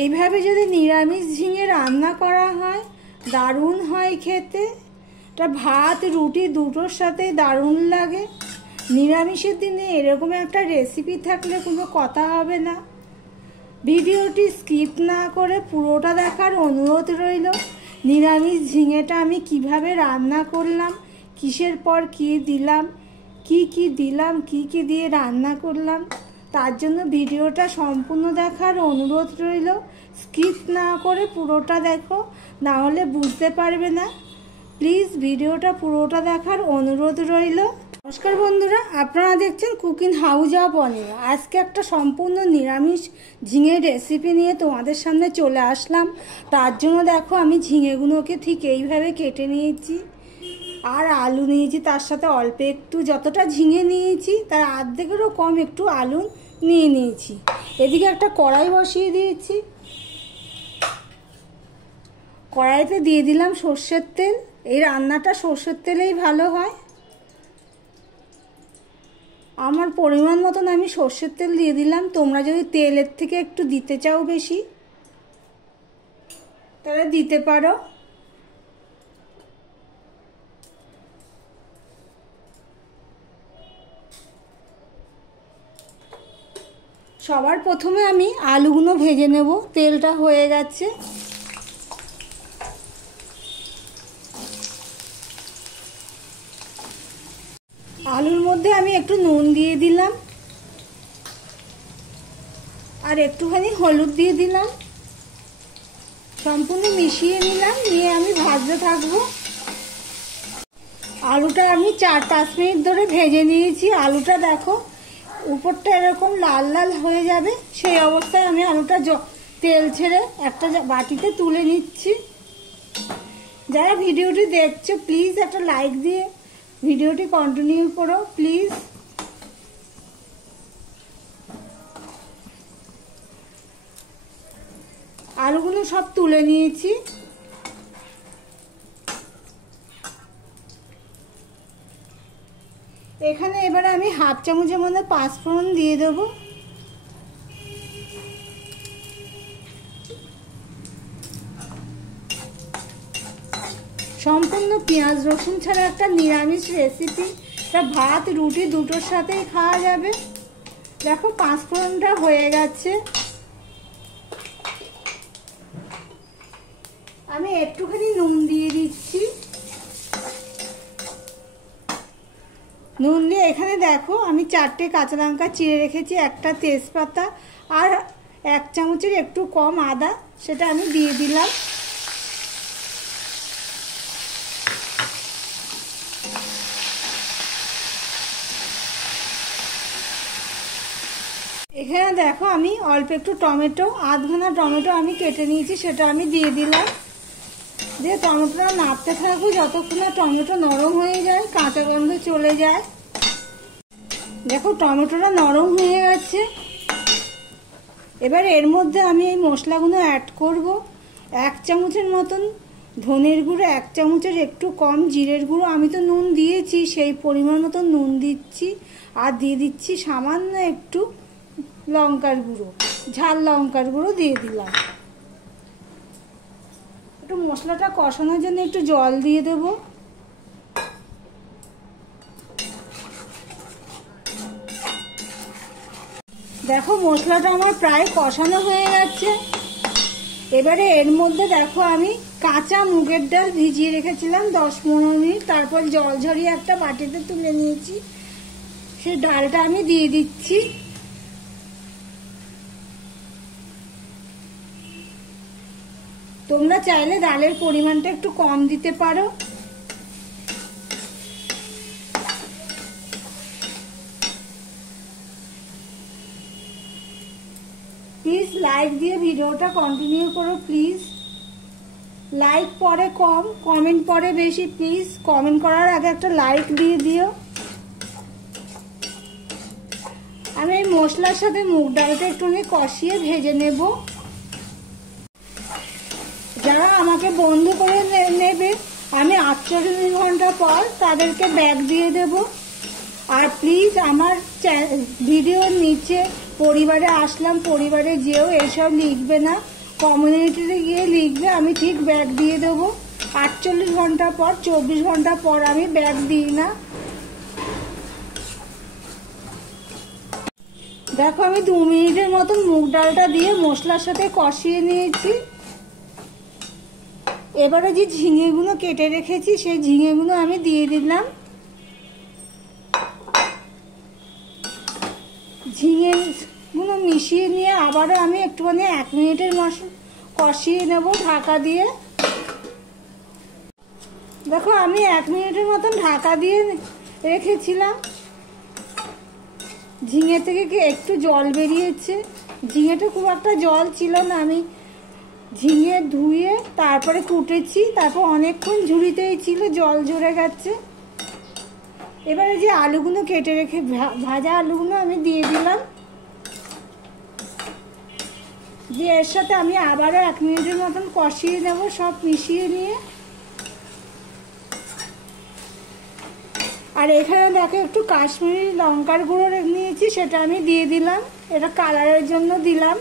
এইভাবে যদি নিরামিষ ঝিঙে রান্না করা হয় দারুণ হয় খেতে। এটা ভাত রুটি দুটোর সাথে দারুণ লাগে। নিরামিষের দিনে এরকম একটা রেসিপি থাকলে কোনো কথা হবে না। ভিডিওটি স্কিপ না করে পুরোটা দেখার অনুরোধ রইল। নিরামিষ ঝিঙেটা আমি কিভাবে রান্না করলাম, কিসের পর কী দিলাম, কি দিলাম, কি দিয়ে রান্না করলাম, তার জন্য ভিডিওটা সম্পূর্ণ দেখার অনুরোধ রইল। স্কিপ না করে পুরোটা দেখো, না হলে বুঝতে পারবে না। প্লিজ ভিডিওটা পুরোটা দেখার অনুরোধ রইল। নমস্কার বন্ধুরা, আপনারা দেখছেন কুকিং হাউস অফ অনিমা। আজকে একটা সম্পূর্ণ নিরামিষ ঝিঙের রেসিপি নিয়ে তোমাদের সামনে চলে আসলাম। তার জন্য দেখো আমি ঝিঙেগুলোকে ঠিক এইভাবে কেটে নিয়েছি, আর আলু নিয়েছি তার সাথে অল্প একটু, যতটা ঝিঙে নিয়েছি তার অর্ধেকেরও কম একটু আলু নিয়ে নিয়েছি। এদিকে একটা কড়াই বসিয়ে দিয়েছি, কড়াইতে দিয়ে দিলাম সর্ষের তেল। এই রান্নাটা সর্ষের তেলেই ভালো হয়। আমার পরিমাণ মতন আমি সর্ষের তেল দিয়ে দিলাম। তোমরা যদি তেলের থেকে একটু দিতে চাও বেশি তাহলে দিতে পারো। সবার প্রথমে আমি আলুগুলো ভেজে নেব। তেলটা হয়ে গেছে, আলুর মধ্যে আমি একটু নুন দিয়ে দিলাম আর একটুখানি হলুদ দিয়ে দিলাম, সম্পূর্ণ মিশিয়ে নিলাম। নিয়ে আমি ভাজতে থাকবো। আলুটা আমি 4-5 মিনিট ধরে ভেজে নিয়েছি। আলুটা দেখো উপরটা এরকম লাল লাল হয়ে যাবে, সেই অবস্থায় আমি আলুটা তেল ছেড়ে একটা বাটিতে তুলে নিচ্ছি। যারা ভিডিওটি দেখছো প্লিজ একটা লাইক দিয়ে ভিডিওটি কন্টিনিউ করো প্লিজ। আলুগুলো সব তুলে নিয়েছি। এখানে এবারে আমি 1/2 চামচের মধ্যে 5 ফোড়ন দিয়ে দেবো। সম্পূর্ণ পেঁয়াজ রসুন ছাড়া একটা নিরামিষ রেসিপি, তা ভাত রুটি দুটোর সাথেই খাওয়া যাবে। দেখো 5 ফোড়নটা হয়ে গেছে। আমি একটুখানি নুন দিয়ে দিচ্ছি। নুন দিয়ে এখানে দেখো আমি 4টে কাঁচা লঙ্কা চিড়ে রেখেছি, একটা তেজপাতা আর 1 চামচের একটু কম আদা, সেটা আমি দিয়ে দিলাম। এখানে দেখো আমি অল্প একটু টমেটো, আধখানা টমেটো আমি কেটে নিয়েছি, সেটা আমি দিয়ে দিলাম। দিয়ে টমেটোটা নাড়তে থাকবো যতক্ষণ না টমেটো নরম হয়ে যায়, কাঁচা গন্ধ চলে যায়। দেখো টমেটোটা নরম হয়ে গেছে। এবার এর মধ্যে আমি এই মশলাগুলো অ্যাড করব। 1 চামচের মতন ধনের গুঁড়ো, 1 চামচের একটু কম জিরের গুঁড়ো। আমি তো নুন দিয়েছি, সেই পরিমাণ মতন নুন দিচ্ছি। আর দিয়ে দিচ্ছি সামান্য একটু লঙ্কার গুঁড়ো, ঝাল লঙ্কার গুঁড়ো দিয়ে দিলাম। একটু মশলাটা কষানোর জন্য একটু জল দিয়ে দেব। দেখো মশলাটা আমার প্রায় কষানো হয়ে গেছে। এবারে এর মধ্যে দেখো আমি কাঁচা মুগের ডাল ভিজিয়ে রেখেছিলাম 10-15 মিনিট, তারপর জল ঝরিয়ে একটা বাটিতে তুলে নিয়েছি। সেই ডালটা আমি দিয়ে দিচ্ছি। তোমরা চাইলে ডালের পরিমাণটা একটু কম দিতে পারো। প্লিজ লাইক দিয়ে ভিডিওটা কন্টিনিউ করো প্লিজ। লাইক পরে কম, কমেন্ট পরে বেশি। প্লিজ কমেন্ট করার আগে একটা লাইক দিয়ে দিও। আমি এই মশলার সাথে মুগ ডালটা একটুখানি কষিয়ে ভেজে নেব। যারা আমাকে বন্ধ করে নেবে আমি 48 ঘন্টা পর তাদেরকে ব্যাগ দিয়ে দেব। আর প্লিজ আমার ভিডিওর নিচে পরিবারে আসলাম, পরিবারে যেও এইসব লিখবে না, কমিউনিটিতে গিয়ে লিখবে আমি ঠিক ব্যাগ দিয়ে দেবো। 48 ঘন্টা পর, 24 ঘন্টা পর আমি ব্যাগ দিই না। দেখো আমি 2 মিনিটের মতন মুগ ডালটা দিয়ে মশলার সাথে কষিয়ে নিয়েছি। এবারে যে ঝিঙেগুলো কেটে রেখেছি সেই ঝিঙেগুলো আমি দিয়ে দিলাম। ঝিঙেগুলো মিশিয়ে নিয়ে আবারও আমি একটুখানি 1 মিনিটের কষিয়ে নেব ঢাকা দিয়ে। দেখো আমি 1 মিনিটের মতন ঢাকা দিয়ে রেখেছিলাম। ঝিঙে থেকে একটু জল বেরিয়েছে, ঝিঙেটা খুব একটা জল ছিল না। আমি ঝিঙে ধুয়ে তারপরে কুটেছি, তারপর অনেকক্ষণ ঝুড়িতেই ছিল, জল ঝরে গেছে। এবারে যে আলুগুলো কেটে রেখে ভাজা আলুগুলো আমি দিয়ে দিলাম, দিয়ে এর সাথে আমি আবারও 1 মিনিটের মতন কষিয়ে নেব সব মিশিয়ে নিয়ে। আর এখানে দেখো একটু কাশ্মীরি লঙ্কার গুঁড়ো নিয়েছি, সেটা আমি দিয়ে দিলাম, এটা কালারের জন্য দিলাম।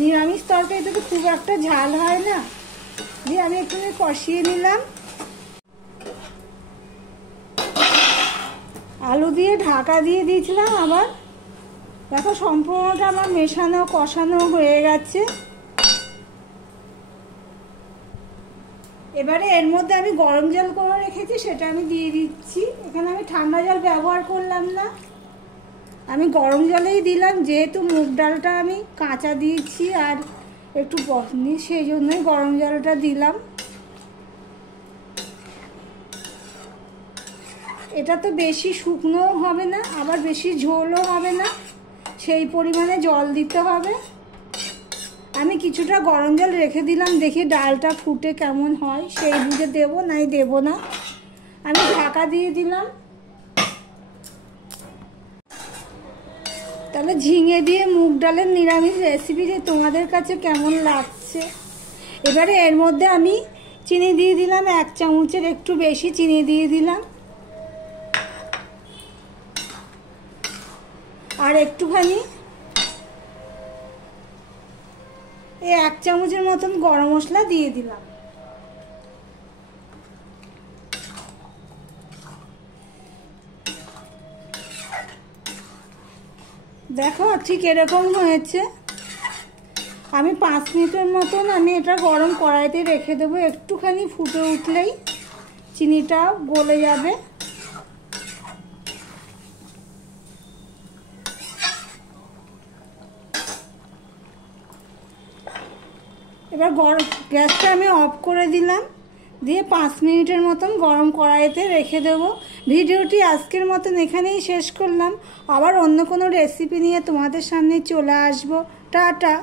নিরামিষ তরকারিতে তো খুব একটা ঝাল হয় না, দিয়ে আমি একটু কষিয়ে নিলাম। আলু দিয়ে ঢাকা দিয়ে দিয়েছিলাম আবার। দেখো সম্পূর্ণটা আমার মেশানো কষানো হয়ে গেছে। এবারে এর মধ্যে আমি গরম জল করে রেখেছি, সেটা আমি দিয়ে দিচ্ছি। এখানে আমি ঠান্ডা জল ব্যবহার করলাম না, আমি গরম জলেই দিলাম, যেহেতু মুগ ডালটা আমি কাঁচা দিয়েছি আর একটু বসনি, সেই জন্যই গরম জলটা দিলাম। এটা তো বেশি শুকনোও হবে না, আবার বেশি ঝোলও হবে না, সেই পরিমাণে জল দিতে হবে। আমি কিছুটা গরম জল রেখে দিলাম, দেখি ডালটা ফুটে কেমন হয়, সেই বুঝে দেবো নাই দেবো না। আমি ঢাকা দিয়ে দিলাম। তাহলে ঝিঙে দিয়ে মুগ ডালের নিরামিষ রেসিপিটি তোমাদের কাছে কেমন লাগছে? এবারে এর মধ্যে আমি চিনি দিয়ে দিলাম, 1 চামচের একটু বেশি চিনি দিয়ে দিলাম। আর একটুখানি 1 চামচের মতন গরম মশলা দিয়ে দিলাম। দেখো ঠিক এরকম হয়েছে। আমি 5 মিনিটের মতন আমি এটা গরম কড়াইতে রেখে দেবো, একটুখানি ফুটে উঠলেই চিনিটা গলে যাবে। এবার গ্যাসটা আমি অফ করে দিলাম, দিয়ে 5 মিনিটের মতন গরম কড়াইতে রেখে দেবো। ভিডিওটি আজকের মতন এখানেই শেষ করলাম, আবার অন্য কোনো রেসিপি নিয়ে তোমাদের সামনে চলে আসবো। টাটা।